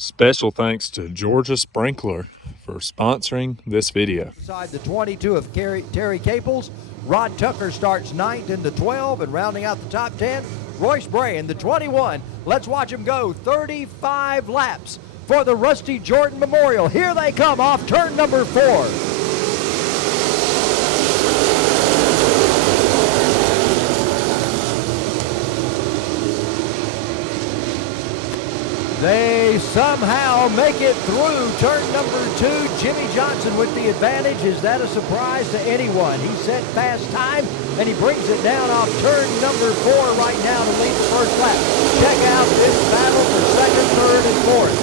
Special thanks to Georgia Sprinkler for sponsoring this video. Inside the 22 of Terry Caples, Rod Tucker starts 9th in the 12, and rounding out the top 10, Royce Bray in the 21. Let's watch him go 35 laps for the Rusty Jordan Memorial. Here they come off turn number 4. They somehow make it through turn number 2. Jimmy Johnson with the advantage. Is that a surprise to anyone? He set fast time, and he brings it down off turn number 4 right now to lead the first lap. Check out this battle for second, third, and fourth.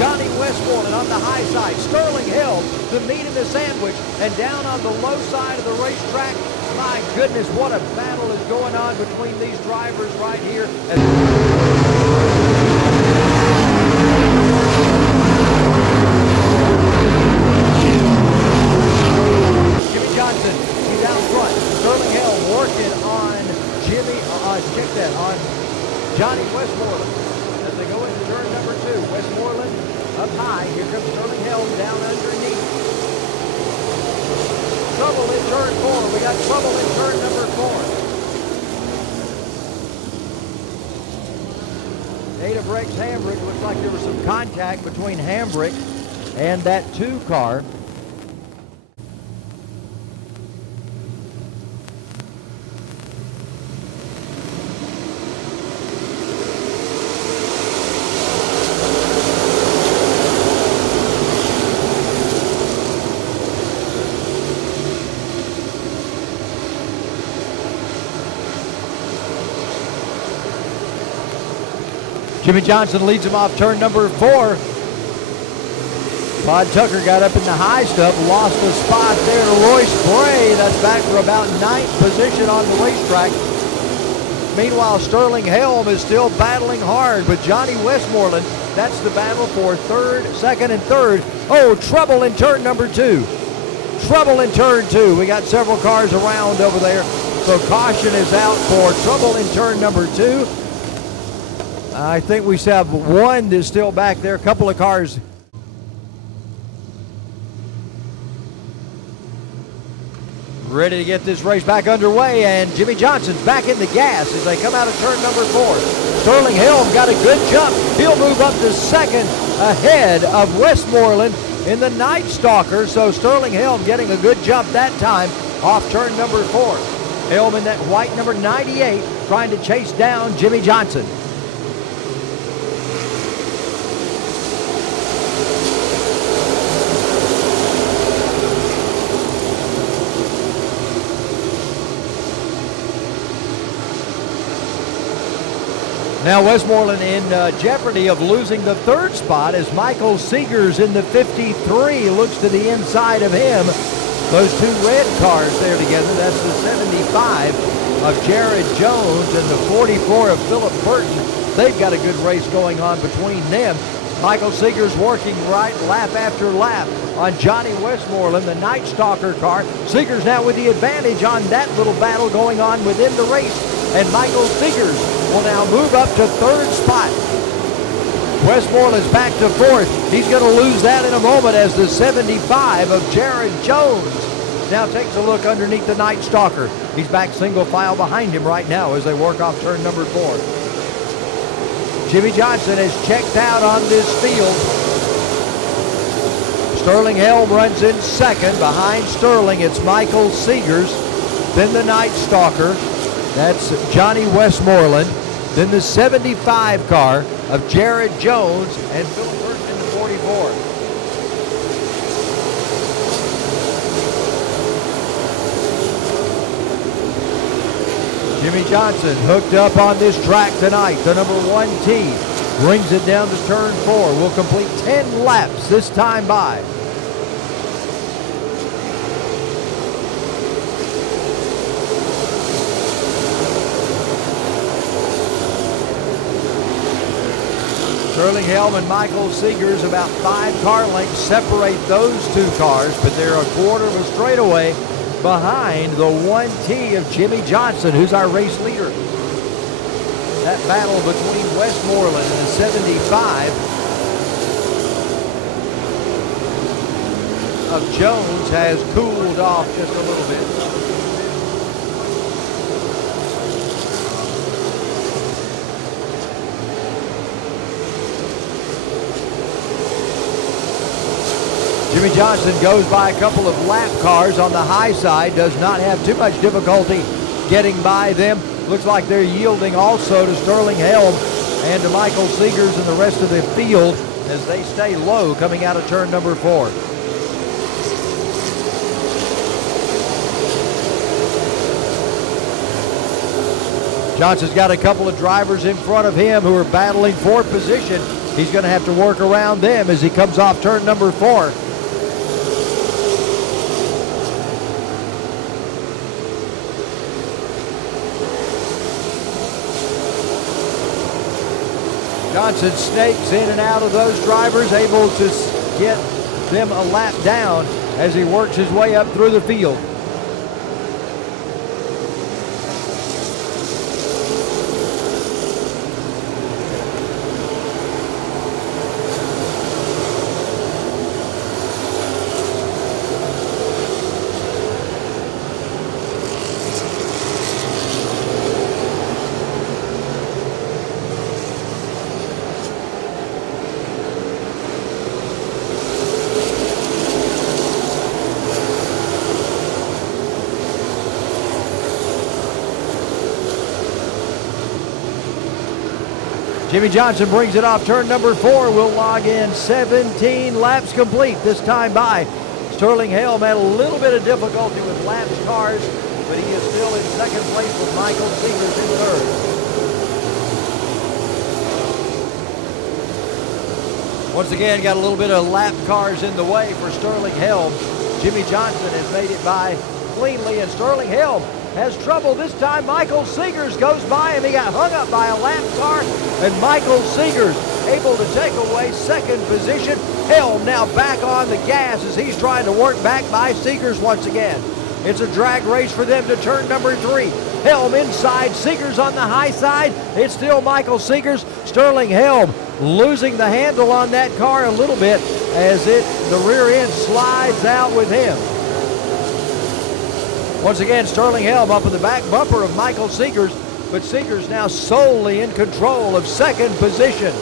Johnny Westmoreland on the high side. Sterling Hill, the meat in the sandwich, and down on the low side of the racetrack. My goodness, what a battle is going on between these drivers right here. He's out front. Sterling Hill working on on Johnny Westmoreland as they go into turn number 2. Westmoreland up high. Here comes Sterling Hill down underneath. Trouble in turn 4. We got trouble in turn number 4. Ada breaks Hambrick. Looks like there was some contact between Hambrick and that 2 car. Jimmy Johnson leads him off turn number 4. Rod Tucker got up in the high stuff, lost a spot there to Royce Bray. That's back for about 9th position on the racetrack. Meanwhile, Sterling Helm is still battling hard, but Johnny Westmoreland, that's the battle for second and third. Oh, trouble in turn number 2. Trouble in turn 2. We got several cars around over there, so caution is out for trouble in turn number 2. I think we have one that's still back there, a couple of cars. Ready to get this race back underway, and Jimmy Johnson's back in the gas as they come out of turn number 4. Sterling Hill got a good jump. He'll move up to second ahead of Westmoreland in the Night Stalker, so Sterling Hill getting a good jump that time off turn number 4. Hill in that white number 98 trying to chase down Jimmy Johnson. Now Westmoreland in jeopardy of losing the 3rd spot as Michael Seegers in the 53 looks to the inside of him. Those 2 red cars there together, that's the 75 of Jared Jones and the 44 of Philip Burton. They've got a good race going on between them. Michael Seegers working right lap after lap on Johnny Westmoreland, the Night Stalker car. Seegers now with the advantage on that little battle going on within the race. And Michael Seegers will now move up to 3rd spot. Westmoreland's back to 4th. He's going to lose that in a moment as the 75 of Jared Jones now takes a look underneath the Night Stalker. He's back single file behind him right now as they work off turn number 4. Jimmy Johnson has checked out on this field. Sterling Helm runs in second. Behind Sterling, it's Michael Seegers. Then the Night Stalker. That's Johnny Westmoreland. Then the 75 car of Jared Jones and Philip Burton in the 44. Jimmy Johnson hooked up on this track tonight. The number 1 tee brings it down to turn 4. Will complete 10 laps this time by. Sterling Helm and Michael Seegers, about 5 car lengths separate those 2 cars, but they're a quarter of a straightaway behind the 1T of Jimmy Johnson, who's our race leader. That battle between Westmoreland and the 75 of Jones has cooled off just a little bit. Jimmy Johnson goes by a couple of lap cars on the high side, does not have too much difficulty getting by them. Looks like they're yielding also to Sterling Helm and to Michael Seegers and the rest of the field as they stay low coming out of turn number 4. Johnson's got a couple of drivers in front of him who are battling for position. He's going to have to work around them as he comes off turn number 4. Johnson snakes in and out of those drivers, able to get them a lap down as he works his way up through the field. Jimmy Johnson brings it off turn number 4. Will log in 17 laps complete this time by. Sterling Helm had a little bit of difficulty with laps cars, but he is still in second place with Michael Seegers in third. Once again, got a little bit of lap cars in the way for Sterling Helm. Jimmy Johnson has made it by cleanly, and Sterling Helm has trouble this time. Michael Seegers goes by him. He got hung up by a lap car, and Michael Seegers able to take away second position. Helm now back on the gas as he's trying to work back by Seegers once again. It's a drag race for them to turn number 3. Helm inside, Seegers on the high side. It's still Michael Seegers. Sterling Helm losing the handle on that car a little bit as the rear end slides out with him. Once again, Sterling Helm up in the back bumper of Michael Seegers, but Seegers now solely in control of second position.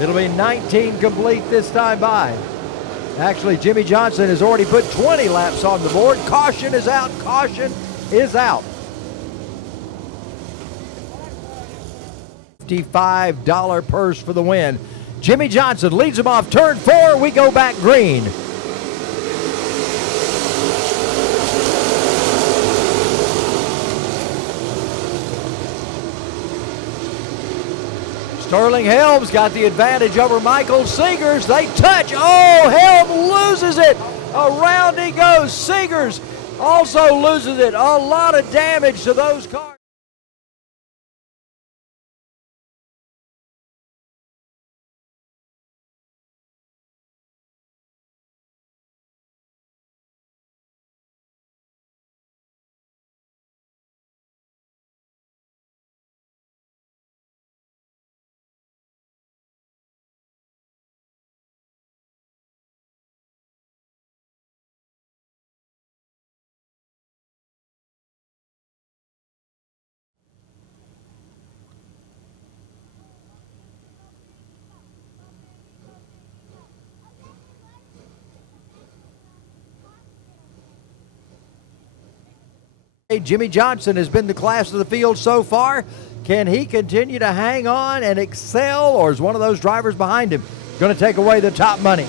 It'll be 19 complete this time by. Actually, Jimmy Johnson has already put 20 laps on the board. Caution is out. Caution is out. $55 purse for the win. Jimmy Johnson leads him off turn 4. We go back green. Sterling Helm's got the advantage over Michael Seegers. They touch. Oh, Helm loses it. Around he goes. Seegers also loses it. A lot of damage to those cars. Jimmy Johnson has been the class of the field so far. Can he continue to hang on and excel, or is one of those drivers behind him going to take away the top money?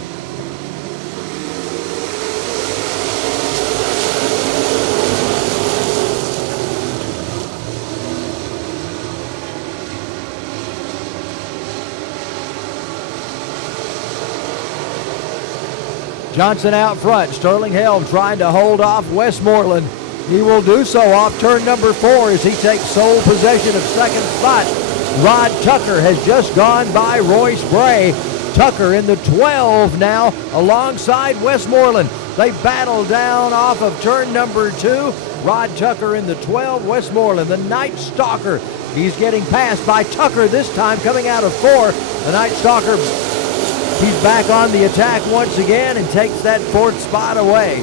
Johnson out front. Sterling Helm trying to hold off Westmoreland. He will do so off turn number 4 as he takes sole possession of second spot. Rod Tucker has just gone by Royce Bray. Tucker in the 12 now alongside Westmoreland. They battle down off of turn number 2. Rod Tucker in the 12, Westmoreland, the Night Stalker. He's getting passed by Tucker this time coming out of 4. The Night Stalker He's back on the attack once again and takes that 4th spot away.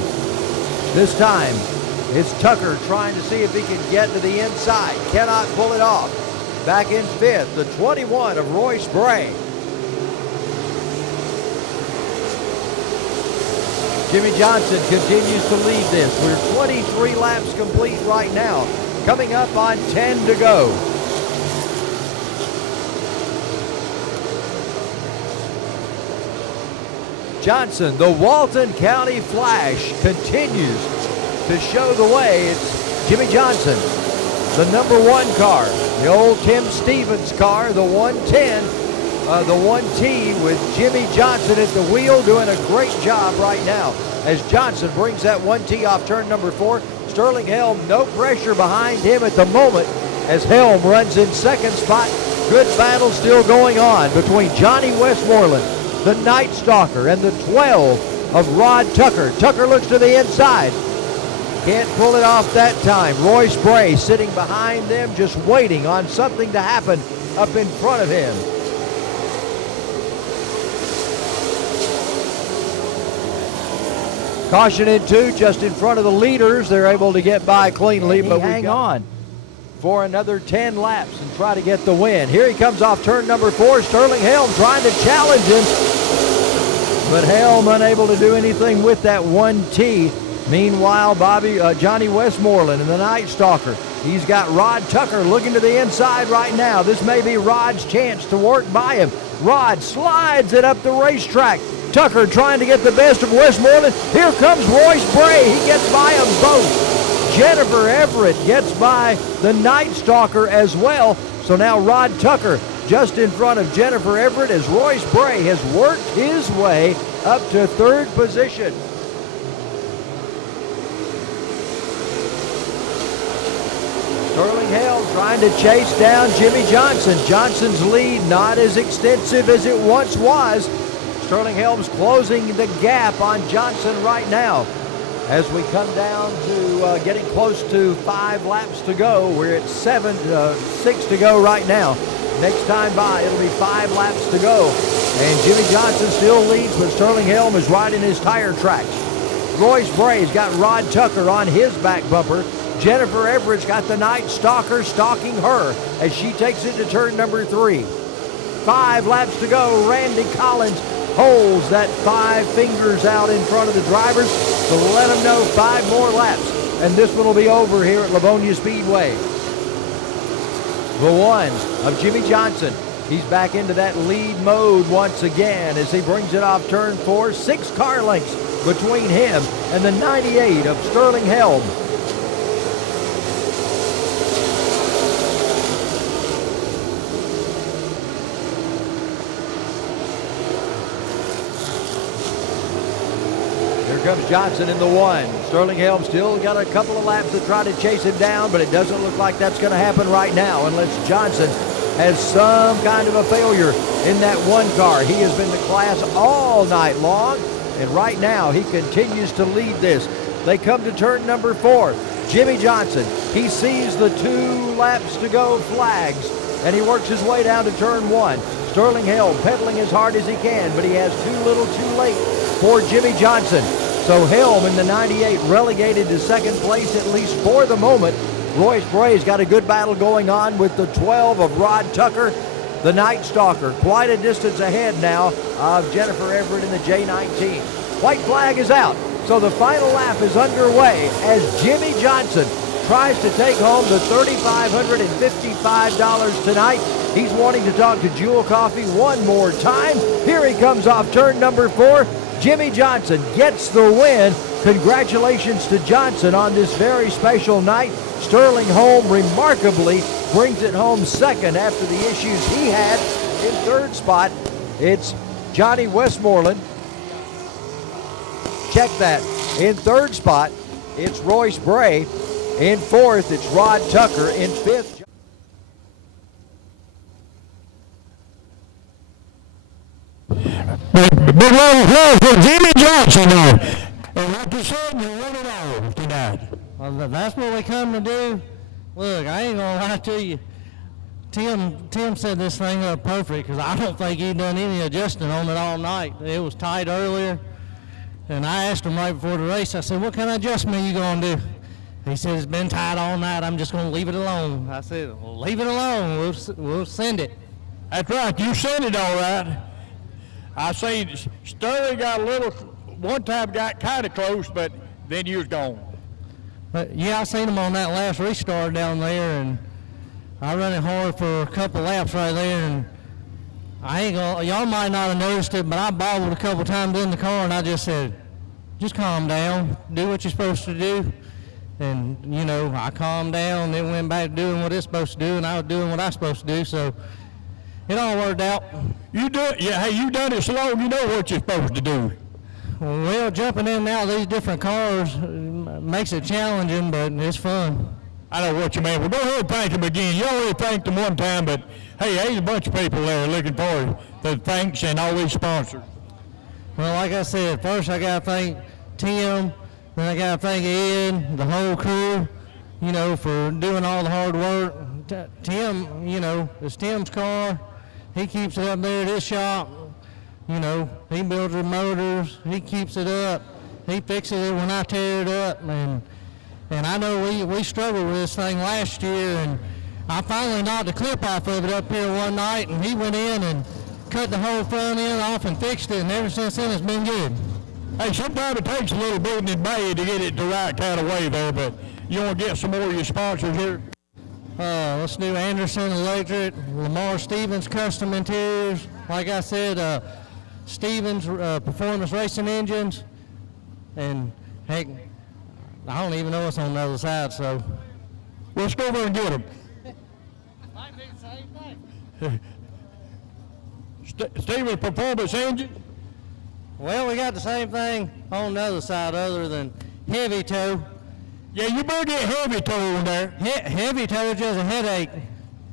This time, it's Tucker trying to see if he can get to the inside. Cannot pull it off. Back in 5th, the 21 of Royce Bray. Jimmy Johnson continues to lead this. We're 23 laps complete right now. Coming up on 10 to go. Johnson, the Walton County Flash, continues to show the way. It's Jimmy Johnson, the number 1 car. The old Tim Stevens car, the 110, the 1T with Jimmy Johnson at the wheel, doing a great job right now. As Johnson brings that 1T off turn number 4, Sterling Helm, no pressure behind him at the moment as Helm runs in 2nd spot. Good battle still going on between Johnny Westmoreland, the Night Stalker, and the 12 of Rod Tucker. Tucker looks to the inside. Can't pull it off that time. Royce Bray sitting behind them, just waiting on something to happen up in front of him. Caution in 2, just in front of the leaders. They're able to get by cleanly, but we hang on for another 10 laps and try to get the win. Here he comes off turn number 4. Sterling Helm trying to challenge him, but Helm unable to do anything with that 1T. Meanwhile, Johnny Westmoreland and the Night Stalker. He's got Rod Tucker looking to the inside right now. This may be Rod's chance to work by him. Rod slides it up the racetrack. Tucker trying to get the best of Westmoreland. Here comes Royce Bray. He gets by them both. Jennifer Everett gets by the Night Stalker as well. So now Rod Tucker just in front of Jennifer Everett as Royce Bray has worked his way up to 3rd position. Sterling Helm trying to chase down Jimmy Johnson. Johnson's lead not as extensive as it once was. Sterling Helm's closing the gap on Johnson right now. As we come down to getting close to 5 laps to go. We're at 6 to go right now. Next time by, it'll be 5 laps to go. And Jimmy Johnson still leads, but Sterling Helm is riding his tire tracks. Royce Bray's got Rod Tucker on his back bumper. Jennifer Everett's got the Night Stalker stalking her as she takes it to turn number 3. 5 laps to go. Randy Collins holds that 5 fingers out in front of the drivers to let them know 5 more laps. And this one will be over here at Lavonia Speedway. The 1 of Jimmy Johnson. He's back into that lead mode once again as he brings it off turn 4. 6 car lengths between him and the 98 of Sterling Helm. Comes Johnson in the 1. Sterling Helm still got a couple of laps to try to chase him down, but it doesn't look like that's going to happen right now unless Johnson has some kind of a failure in that 1 car. He has been the class all night long, and right now he continues to lead this. They come to turn number 4. Jimmy Johnson, he sees the 2 laps to go flags, and he works his way down to turn 1. Sterling Helm pedaling as hard as he can, but he has too little too late for Jimmy Johnson. So Helm in the 98 relegated to 2nd place, at least for the moment. Royce Bray's got a good battle going on with the 12 of Rod Tucker, the Night Stalker. Quite a distance ahead now of Jennifer Everett in the J19. White flag is out, so the final lap is underway as Jimmy Johnson tries to take home the $3,555 tonight. He's wanting to talk to Jewel Coffee one more time. Here he comes off turn number 4. Jimmy Johnson gets the win. Congratulations to Johnson on this very special night. Sterling Helm remarkably brings it home 2nd after the issues he had in 3rd spot. It's Johnny Westmoreland. Check that. In 3rd spot, it's Royce Bray. In 4th, it's Rod Tucker. In 5th, Big round of applause for Jimmy Johnson there. And like you said, you won it all tonight. Well, that's what we come to do. Look, I ain't gonna lie to you. Tim set this thing up perfect because I don't think he done any adjusting on it all night. It was tight earlier, and I asked him right before the race. I said, "What kind of adjustment you gonna do?" He said, "It's been tight all night. I'm just gonna leave it alone." I said, "Well, leave it alone. We'll send it." That's right. You said it all right. I seen Sturley got a little, one time got kind of close, but then you was gone. But yeah, I seen him on that last restart down there, and I run it hard for a couple laps right there, and I ain't gonna, y'all might not have noticed it, but I bobbled a couple times in the car, and I just said, "Just calm down, do what you're supposed to do." And, you know, I calmed down, then went back to doing what it's supposed to do, and I was doing what I was supposed to do, so it all worked out. You do it, yeah, hey, you done it so long, you know what you're supposed to do. Well, jumping in and out of these different cars makes it challenging, but it's fun. I know what you mean. Well, go ahead and thank them again. You already thanked them one time, but hey, there's a bunch of people there looking for the thanks and all these sponsors. Well, like I said, first I got to thank Tim, then I got to thank Ed, the whole crew, you know, for doing all the hard work. Tim, you know, it's Tim's car. He keeps it up there at his shop. You know, he builds the motors. He keeps it up. He fixes it when I tear it up. And I know we struggled with this thing last year, and I finally knocked the clip off of it up here one night, and he went in and cut the whole front end off and fixed it, and ever since then it's been good. Hey, sometimes it takes a little bit in May to get it the right kind of way there, but you want to get some more of your sponsors here? Let's do Anderson Electric, Lamar Stevens Custom Interiors. Like I said, Stevens Performance Racing Engines, and heck, I don't even know what's on the other side, so. Let's go over and get them. Might be the same thing. Stevens Performance Engine? Well, we got the same thing on the other side other than heavy toe. Yeah, you better get heavy toe on there. Heavy toe is just a headache.